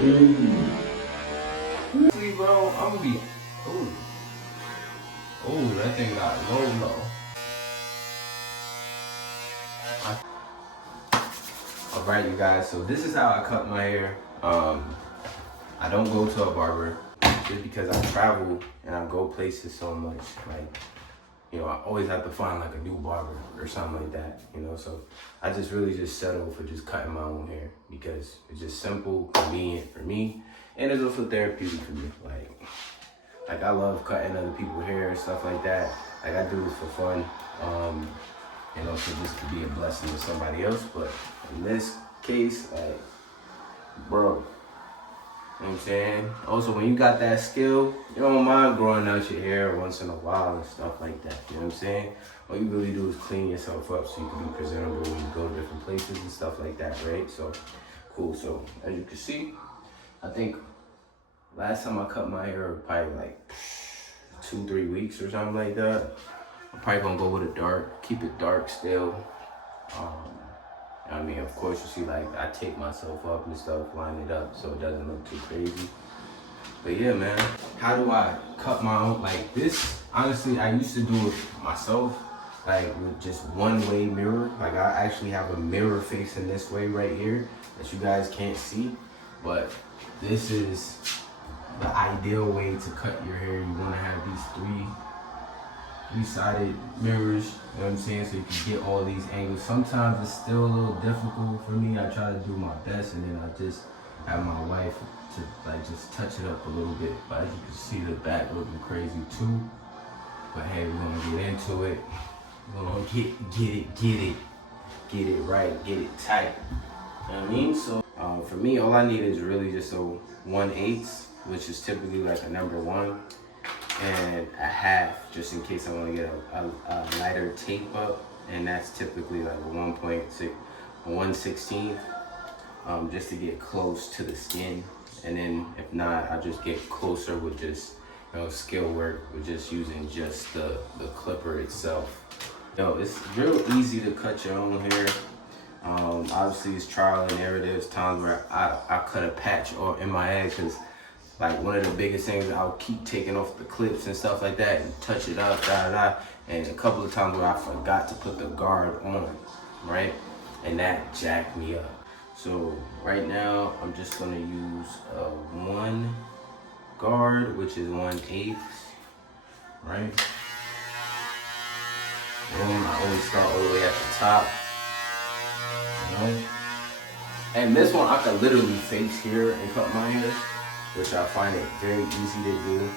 See, bro, I'm gonna be. Ooh. Ooh, that thing got low. Alright, you guys, so this is how I cut my hair. I don't go to a barber just because I travel and I go places so much. Like, you know, I always have to find like a new barber or something like that, you know? So I just really just settle for just cutting my own hair because it's just simple, convenient for me, and it's also therapeutic for me. Like I love cutting other people's hair and stuff like that. Like I do this for fun, and also just to be a blessing to somebody else. But in this case, like, bro, you know what I'm saying? Also, when you got that skill, you don't mind growing out your hair once in a while and stuff like that. You know what I'm saying? All you really do is clean yourself up so you can be presentable when you go to different places and stuff like that, right? So, cool. So, as you can see, I think last time I cut my hair was probably like 2-3 weeks or something like that. I'm probably gonna go with a dark, keep it dark still. I mean, of course, you see, like, I tape myself up and stuff, line it up so it doesn't look too crazy. But yeah, man, how do I cut my own? Like this, honestly, I used to do it myself, like with just one-way mirror. Like I actually have a mirror facing this way right here that you guys can't see. But this is the ideal way to cut your hair. You wanna have these three-sided mirrors, you know what I'm saying, so you can get all these angles. Sometimes it's still a little difficult for me. I try to do my best, and then I just have my wife to like just touch it up a little bit. But as you can see, the back looking crazy too. But hey, we're gonna get into it. We're gonna get it right, get it tight. You know what I mean? So for me, all I need is really just a 1/8, which is typically like a number 1. And a half, just in case I want to get a lighter tape up, and that's typically like a 1/16, just to get close to the skin. And then if not, I just get closer with just, you know, skill work with just using just the clipper itself. Yo, it's real easy to cut your own hair. Obviously it's trial and error. There's times where I cut a patch or in my head, because like one of the biggest things, I'll keep taking off the clips and stuff like that and touch it up, and a couple of times where I forgot to put the guard on, right? And that jacked me up. So right now, I'm just gonna use 1 guard, which is 1/8, right? And I always start all the way at the top, right? And this one, I could literally face here and cut my hair, which I find it very easy to do.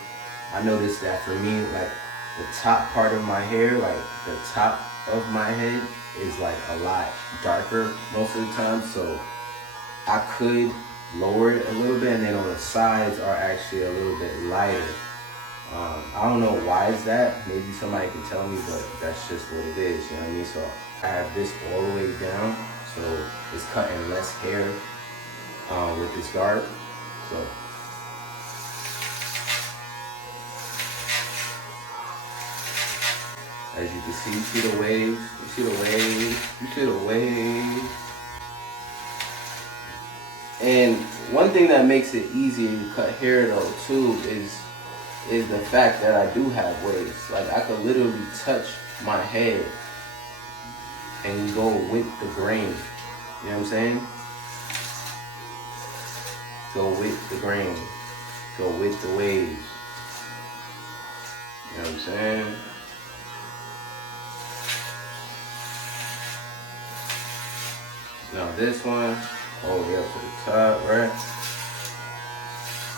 I noticed that for me, like the top part of my hair, like the top of my head is like a lot darker most of the time. So I could lower it a little bit, and then on the sides are actually a little bit lighter. I don't know why is that. Maybe somebody can tell me, but that's just what it is, you know what I mean? So I have this all the way down, so it's cutting less hair with this guard. So as you can see, you see the waves, you see the waves, you see the waves. And one thing that makes it easier to cut hair though too is the fact that I do have waves. Like I could literally touch my head and go with the grain. You know what I'm saying? Go with the grain. Go with the waves. You know what I'm saying? Now this one, all the way up to the top, right?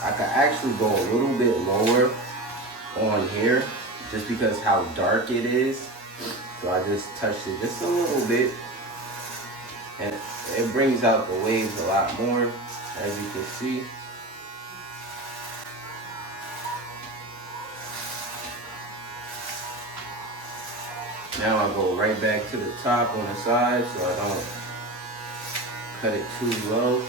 I could actually go a little bit lower on here just because how dark it is. So I just touched it just a little bit, and it brings out the waves a lot more, as you can see. Now I go right back to the top on the side so I don't cut it too low.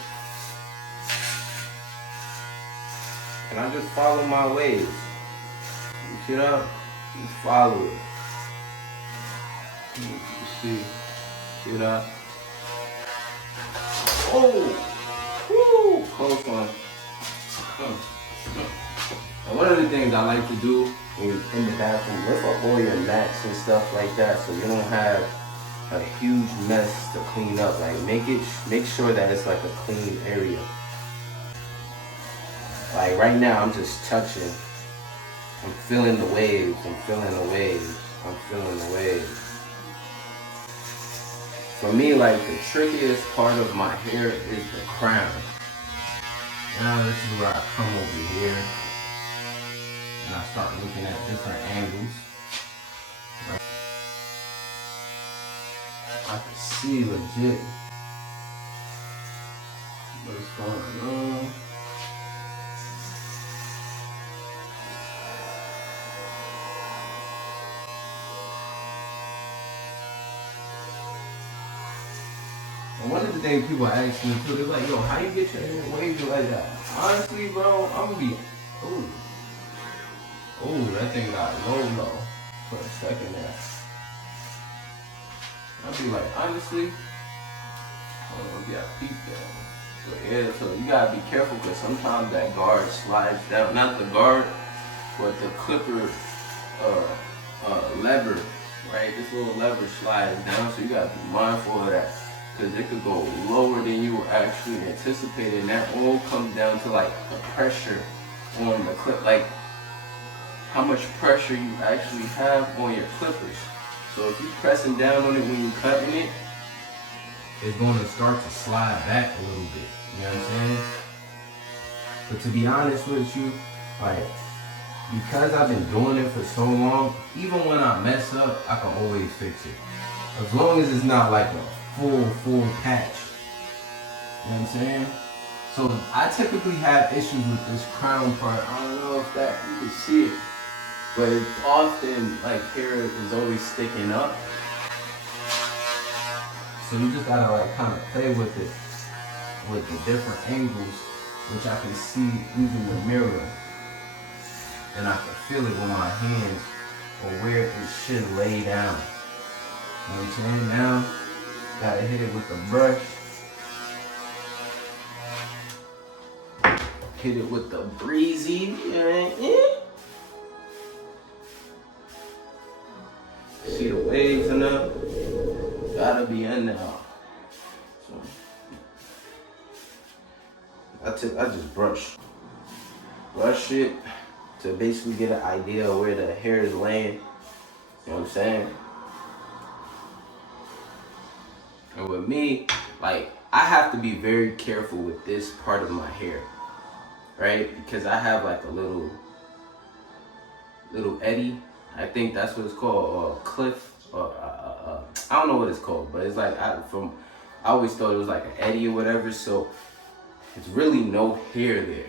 And I just follow my waves. You see that? Just follow it. You see that? Oh! Woo! Close one. And one of the things I like to do when you're in the bathroom, lift up all your mats and stuff like that, so you don't have a huge mess to clean up. Like make sure that it's like a clean area. Like right now, I'm just touching. I'm feeling the waves. I'm feeling the waves. I'm feeling the waves. For me, like the trickiest part of my hair is the crown. Now this is where I come over here and I start looking at different angles. Right? I can see legit what's going on. And one of the things people ask me too, they're like, yo, how you get your hair wavy like that? Honestly, bro, I'm gonna be, ooh, that thing got low for a second there. I'll be like, honestly, yeah, peep that. But yeah, so you gotta be careful because sometimes that guard slides down. Not the guard, but the clipper lever, right? This little lever slides down, so you gotta be mindful of that. Because it could go lower than you were actually anticipating. And that all comes down to like the pressure on the clip, like how much pressure you actually have on your clippers. So if you're pressing down on it when you're cutting it, it's going to start to slide back a little bit. You know what I'm saying? But to be honest with you, like, because I've been doing it for so long, even when I mess up, I can always fix it. As long as it's not like a full patch. You know what I'm saying? So I typically have issues with this crown part. I don't know if that you can see it, but it's often like hair is always sticking up. So you just gotta like kind of play with it with the different angles, which I can see using the mirror, and I can feel it with my hands or where it should lay down. You know what I'm saying? Now, gotta hit it with the brush. Hit it with the breezy. See the waves enough? Gotta be in now. So I just brush it to basically get an idea of where the hair is laying. You know what I'm saying? And with me, like, I have to be very careful with this part of my hair, right? Because I have like a little eddy. I think that's what it's called, cliff, or I don't know what it's called, but it's like I always thought it was like an eddy or whatever. So it's really no hair there.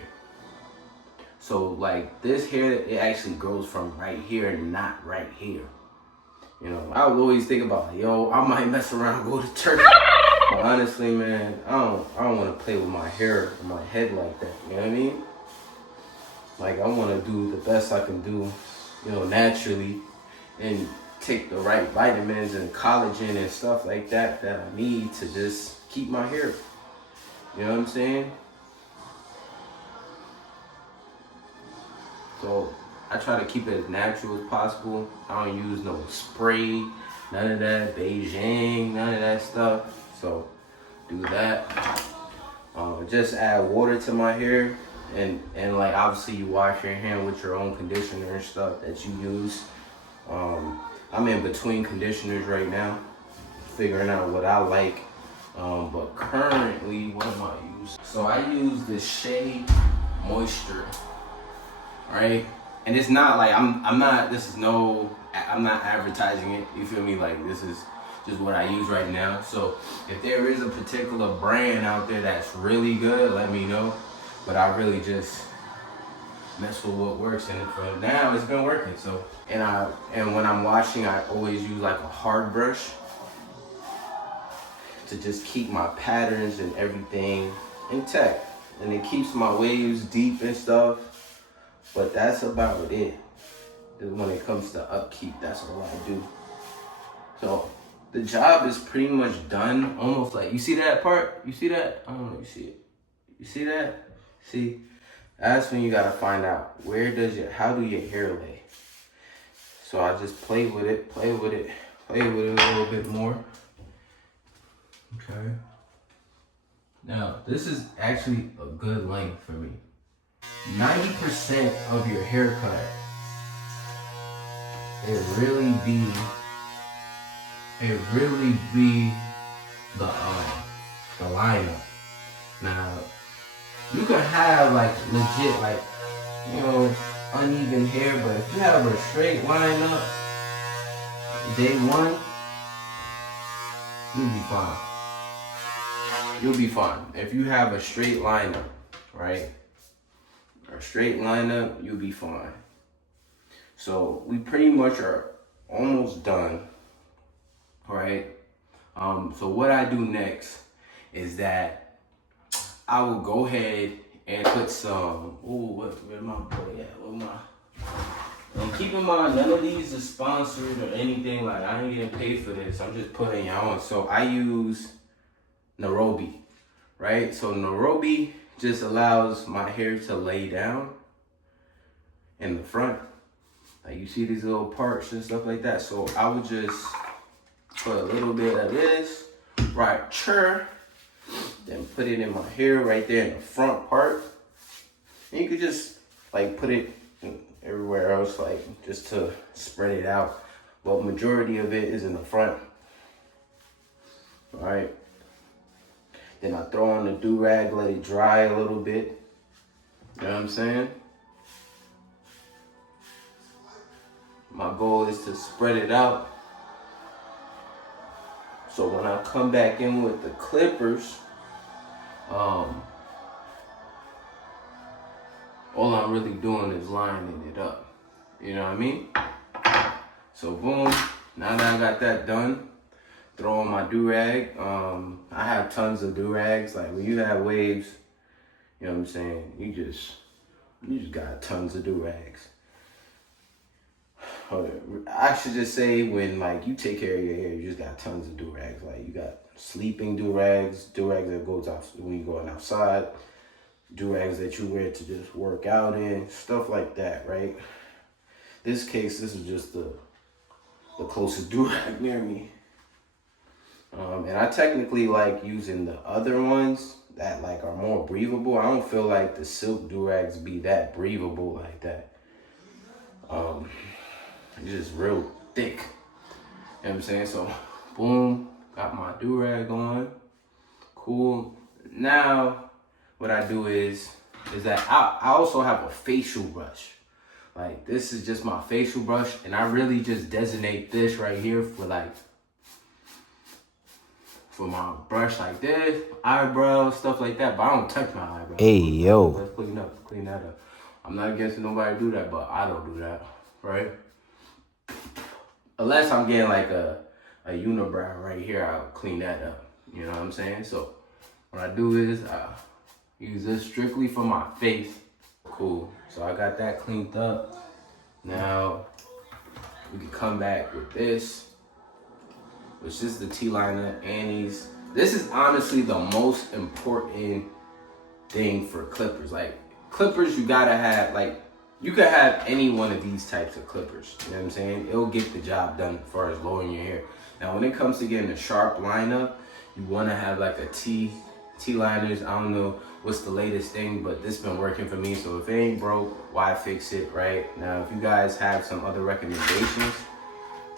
So like this hair, it actually grows from right here and not right here. You know, I would always think about, yo, I might mess around and go to church. But honestly, man, I don't want to play with my hair or my head like that. You know what I mean? Like, I want to do the best I can do, you know, naturally, and take the right vitamins and collagen and stuff like that that I need to just keep my hair. You know what I'm saying? So I try to keep it as natural as possible. I don't use no spray, none of that Beijing, none of that stuff. So do that. Just add water to my hair, and like obviously you wash your hand with your own conditioner and stuff that you use. I'm in between conditioners right now, figuring out what I like. But currently, what am I using? So I use this Shea Moisture, right? And it's not like I'm not advertising it. You feel me? Like, this is just what I use right now. So if there is a particular brand out there that's really good, let me know. But I really just mess with what works, and for now it's been working. So and when I'm washing, I always use like a hard brush to just keep my patterns and everything intact, and it keeps my waves deep and stuff. But that's about it. When it comes to upkeep, that's all I do. So the job is pretty much done. Almost like, you see that part? You see that? I don't know if you see it. You see that? See? That's when you gotta find out how do your hair lay. So I just play with it a little bit more. Okay. Now, this is actually a good length for me. 90% of your haircut, it really be the lineup. Now, you can have like legit like, you know, uneven hair, but if you have a straight lineup, day one, you'll be fine. You'll be fine. If you have a straight lineup, right? A straight lineup, you'll be fine. So we pretty much are almost done, right? So what I do next is that I will go ahead and put some, where my boy at? And keep in mind, none of these are sponsored or anything. Like, I ain't getting paid for this. I'm just putting y'all on. So I use Nairobi, right? So Nairobi just allows my hair to lay down in the front. Like, you see these little parts and stuff like that. So I would just put a little bit of this right here, then put it in my hair right there in the front part. And you could just like put it everywhere else, like just to spread it out. But majority of it is in the front. All right. Then I throw on the do-rag, let it dry a little bit. You know what I'm saying? My goal is to spread it out. So when I come back in with the clippers, all I'm really doing is lining it up. You know what I mean? So boom, now that I got that done, throw on my do-rag. I have tons of do-rags. Like, when you have waves, you know what I'm saying? You just got tons of do-rags. I should just say, when like you take care of your hair, you just got tons of do-rags. Like, you got sleeping do-rags that goes out when you're going outside, do-rags that you wear to just work out in, stuff like that, right? This case, this is just the closest do-rag near me. And I technically like using the other ones that like are more breathable. I don't feel like the silk do-rags be that breathable like that. It's just real thick. You know what I'm saying? So, boom, got my do-rag on. Cool. Now, what I do is that I also have a facial brush. Like, this is just my facial brush, and I really just designate this right here for my brush like this, eyebrows, stuff like that, but I don't touch my eyebrows. Hey, yo. Let's clean that up. I'm not against nobody do that, but I don't do that, right? Unless I'm getting like a unibrow right here, I'll clean that up. You know what I'm saying? So what I do is I use this strictly for my face. Cool. So I got that cleaned up. Now we can come back with this, which is the T-liner Annie's. This is honestly the most important thing for clippers. Like, clippers, you gotta have, like, you could have any one of these types of clippers. You know what I'm saying? It'll get the job done as far as lowering your hair. Now, when it comes to getting a sharp lineup, you wanna have like a T-liners. I don't know what's the latest thing, but this been working for me. So if it ain't broke, why fix it, right? Now, if you guys have some other recommendations,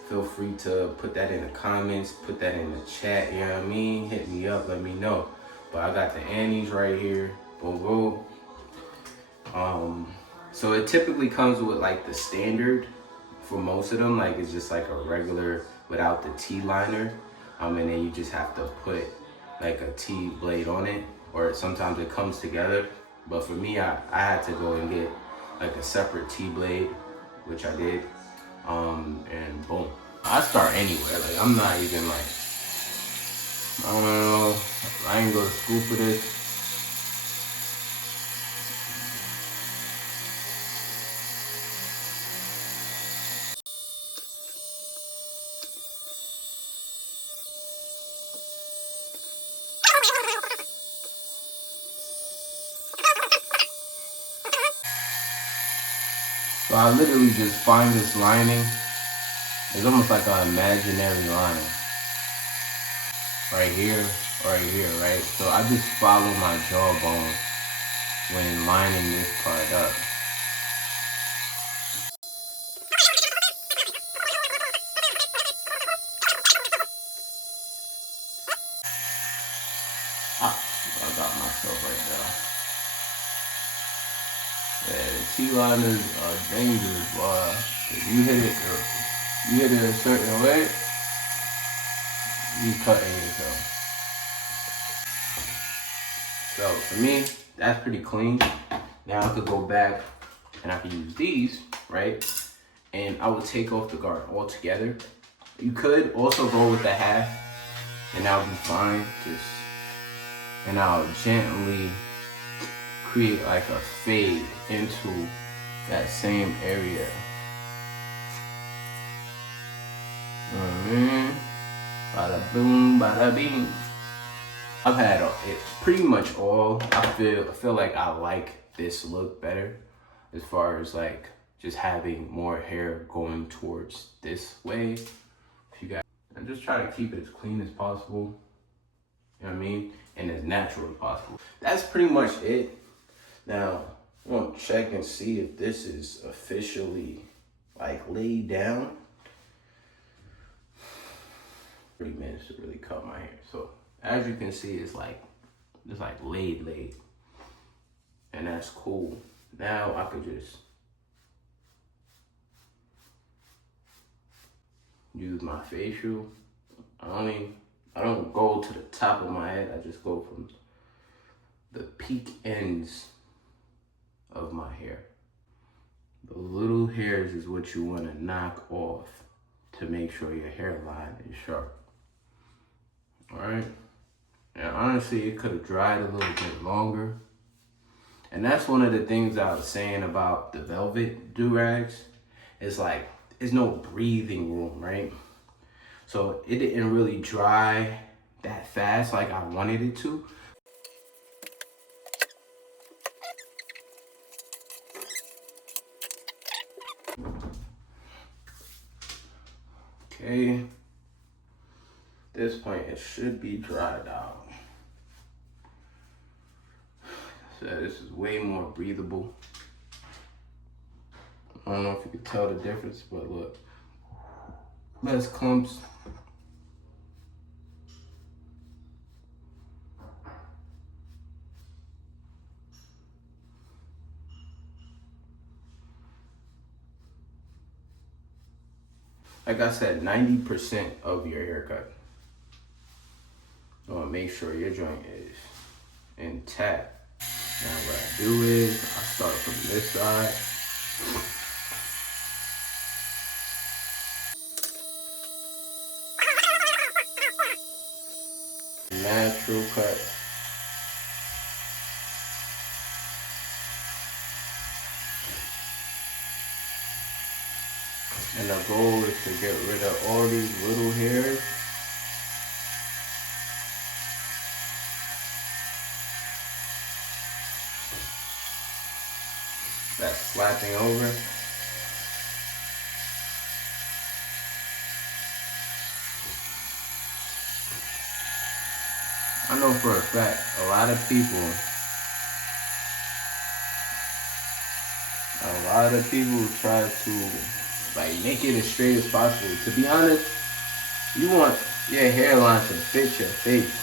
feel free to put that in the comments, put that in the chat, you know what I mean? Hit me up, let me know. But I got the Annie's right here, boom, boom. So it typically comes with like the standard for most of them, like it's just like a regular without the T-liner. And then you just have to put like a T-blade on it, or sometimes it comes together. But for me, I had to go and get like a separate T-blade, which I did. And boom. I start anywhere. Like, I'm not even like, I don't know, I ain't go to school for this. So I literally just find this lining. It's almost like an imaginary lining. Right here, right? So I just follow my jawbone when lining this part up. I got myself right there. Yeah, the T-liners are dangerous, boy. If you hit it a certain way, you cutting yourself. So for me, that's pretty clean. Now I could go back and I can use these, right? And I would take off the guard altogether. You could also go with the half, and that would be fine. And I'll gently create like a fade into that same area. Bada boom, bada bing. I've had it pretty much all. I feel like I like this look better, as far as like just having more hair going towards this way. If you guys, and just try to keep it as clean as possible. You know what I mean? And as natural as possible. That's pretty much it. Now, I'm gonna check and see if this is officially like laid down. 3 minutes to really cut my hair. So as you can see, it's like laid. And that's cool. Now I could just use my facial. I don't go to the top of my head. I just go from the peak ends of my hair. The little hairs is what you want to knock off to make sure your hairline is sharp. All right. And honestly, it could have dried a little bit longer. And that's one of the things I was saying about the velvet do-rags. It's like, there's no breathing room, right? So it didn't really dry that fast like I wanted it to. Okay. At this point, it should be dried out. So this is way more breathable. I don't know if you can tell the difference, but look. Less clumps. Like I said, 90% of your haircut. You want to make sure your joint is intact. Now what I do is, I start from this side. Natural cut. And the goal is to get rid of all these little hairs. That's flapping over. I know for a fact, a lot of people try to like make it as straight as possible. To be honest, you want your hairline to fit your face.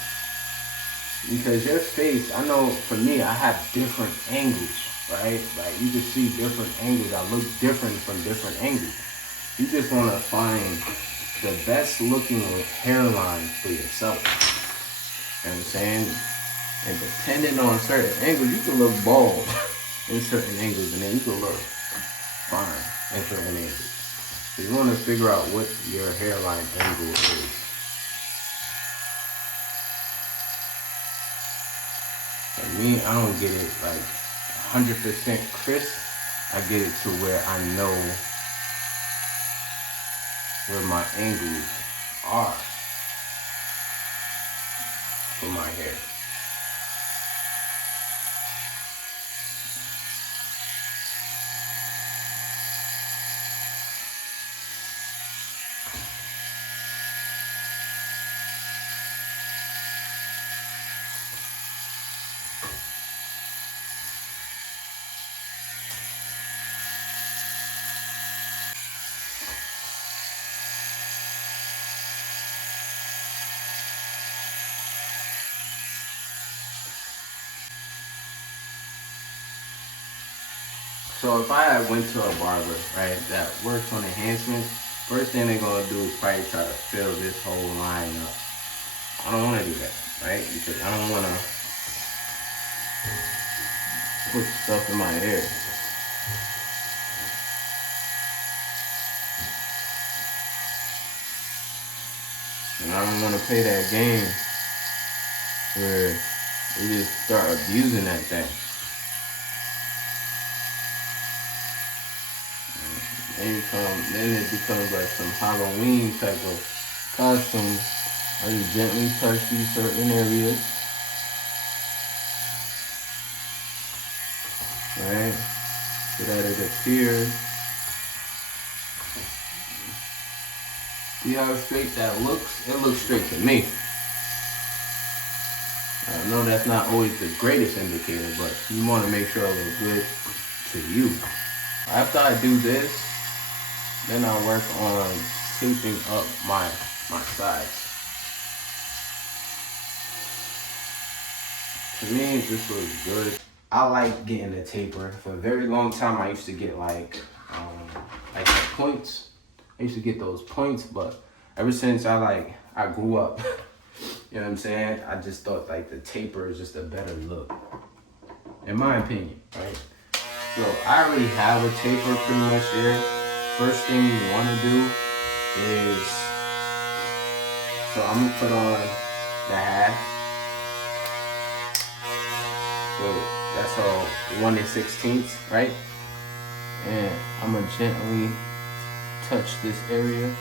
Because your face, I know for me, I have different angles, right? Like you can see different angles. I look different from different angles. You just want to find the best looking hairline for yourself. You know what I'm saying? And depending on certain angles, you can look bald in certain angles, and then you can look fine in certain angles. So you want to figure out what your hairline angle is. For me, I don't get it like 100% crisp. I get it to where I know where my angles are for my hair. So if I went to a barber, right, that works on enhancements, first thing they're gonna do is probably try to fill this whole line up. I don't wanna do that, right? Because I don't wanna put stuff in my hair. And I don't wanna play that game where they just start abusing that thing. Then it becomes like some Halloween type of costume. I just gently touch these certain areas. Right? So that it appears. See how straight that looks? It looks straight to me. I know that's not always the greatest indicator, but you want to make sure it looks good to you. After I do this, then I work on taping up my sides. To me, this looks good. I like getting a taper. For a very long time, I used to get like the points. I used to get those points, but ever since I grew up, you know what I'm saying? I just thought like the taper is just a better look, in my opinion, right? So I already have a taper pretty much there. First thing you want to do is, so I'm gonna put on the half. So that's all 1 16th, right? And I'm gonna gently touch this area,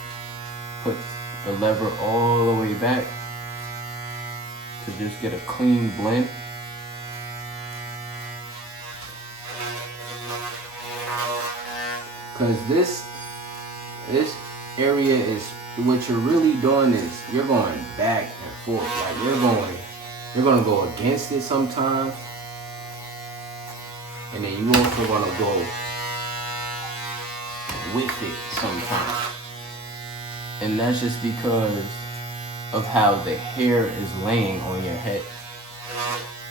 put the lever all the way back to just get a clean blend. Because this area is, what you're really doing is you're going back and forth. Like you're gonna go against it sometimes, and then you also gonna go with it sometimes. And that's just because of how the hair is laying on your head,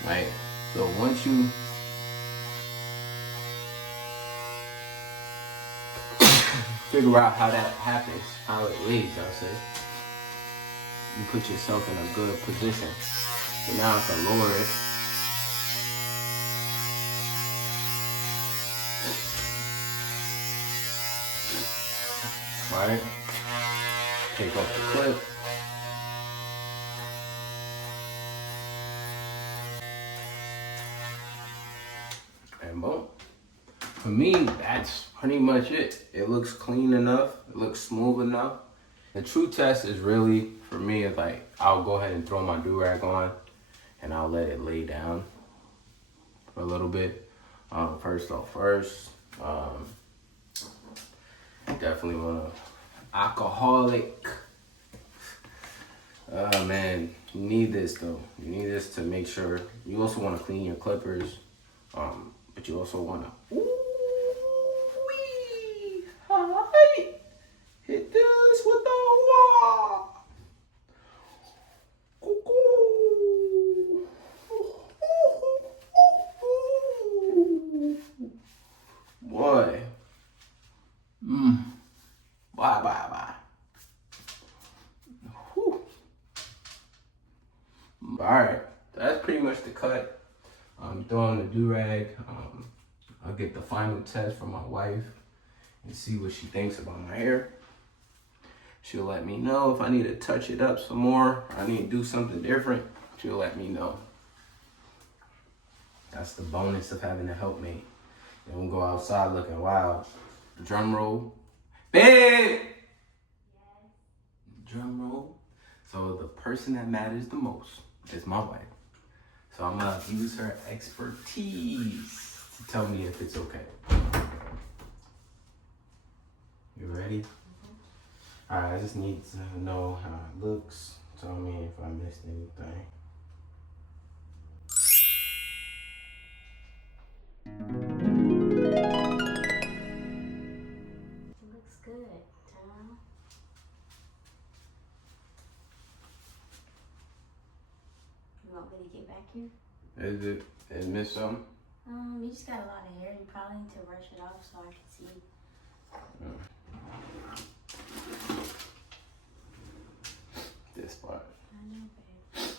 right? So once you figure out how that happens, how it lays, I'll say, you put yourself in a good position. So now I can lower it. Right? Take off the clip. And boom. For me, that's pretty much it. It looks clean enough. It looks smooth enough. The true test is really, for me, is like, I'll go ahead and throw my do-rag on and I'll let it lay down for a little bit. First, definitely want to alcoholic. Oh man, you need this though. You need this to make sure. You also want to clean your clippers, but you also want to. Hi, hit this with the wall. Boy. Bye. Whew. Alright, that's pretty much the cut. I'm throwing the do-rag. I'll get the final test from my wife and see what she thinks about my hair. She'll let me know if I need to touch it up some more, or I need to do something different. She'll let me know. That's the bonus of having a helpmate. You don't go outside looking wild. Drum roll. Babe! Yes. Drum roll. So the person that matters the most is my wife. So I'm gonna use her expertise to tell me if it's okay. You ready? Mm-hmm. All right, I just need to know how it looks. Tell me if I missed anything. It looks good, Tom. You want me to get back here? Is it missed something? You just got a lot of hair. You probably need to brush it off so I can see. This part. I know, babe.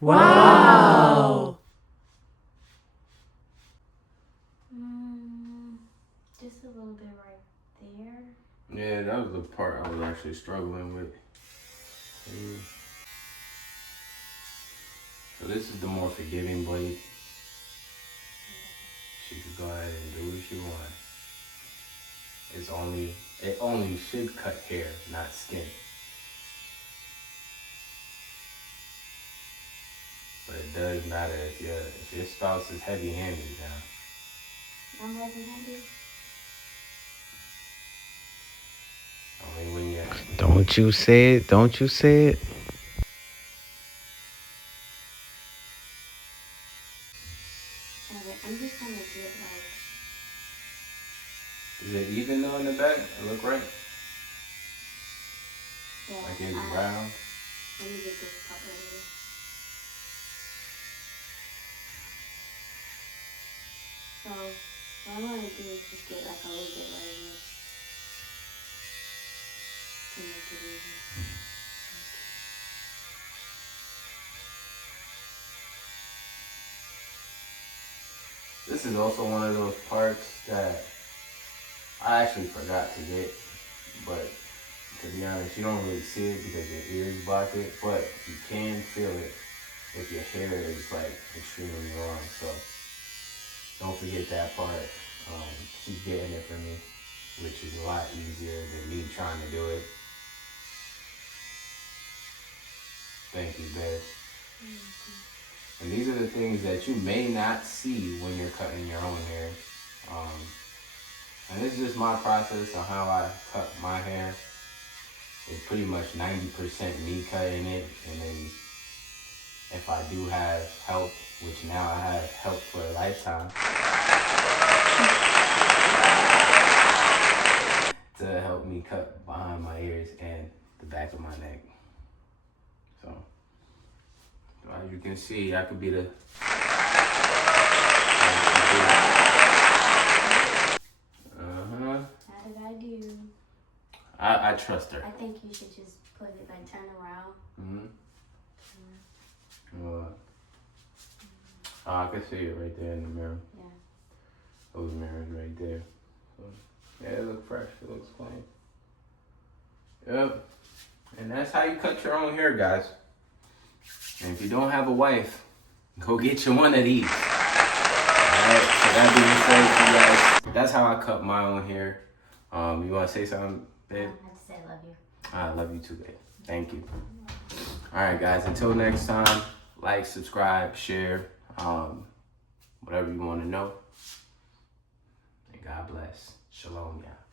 Wow! Just a little bit right there. Yeah, that was the part I was actually struggling with. So this is the more forgiving blade. She could go ahead and do what she wants. It only should cut hair, not skin. But it does matter if your spouse is heavy-handed now. I'm heavy-handed. Only when you. Don't you say it. Don't you say it. Okay, I'm just gonna get like. Is it even though in the back? It look right? Yeah. Like it's round? Let me get this part right here. So, what I'm gonna do is just get like a little bit right here. To make it easy. This is also one of those parts that I actually forgot to get, but to be honest, you don't really see it because your ears block it, but you can feel it if your hair is like extremely long. So don't forget that part. She's getting it for me, which is a lot easier than me trying to do it. Thank you, babe. And these are the things that you may not see when you're cutting your own hair. And this is just my process on how I cut my hair. It's pretty much 90% me cutting it, and then if I do have help, which now I have help for a lifetime, to help me cut behind my ears and the back of my neck. So as you can see, I could be the How did I do? I trust her. I think you should just put it like turn around. I can see it right there in the mirror. Yeah. Those mirrors right there. So, yeah, it looks fresh. It looks clean. Yep. And that's how you cut your own hair, guys. And if you don't have a wife, go get you one of these. Alright, so that being said, you guys, that's how I cut my own hair. You want to say something, babe? I have to say I love you. I love you too, babe. Thank you. Alright, guys, until next time, like, subscribe, share, whatever you want to know. And God bless. Shalom, y'all.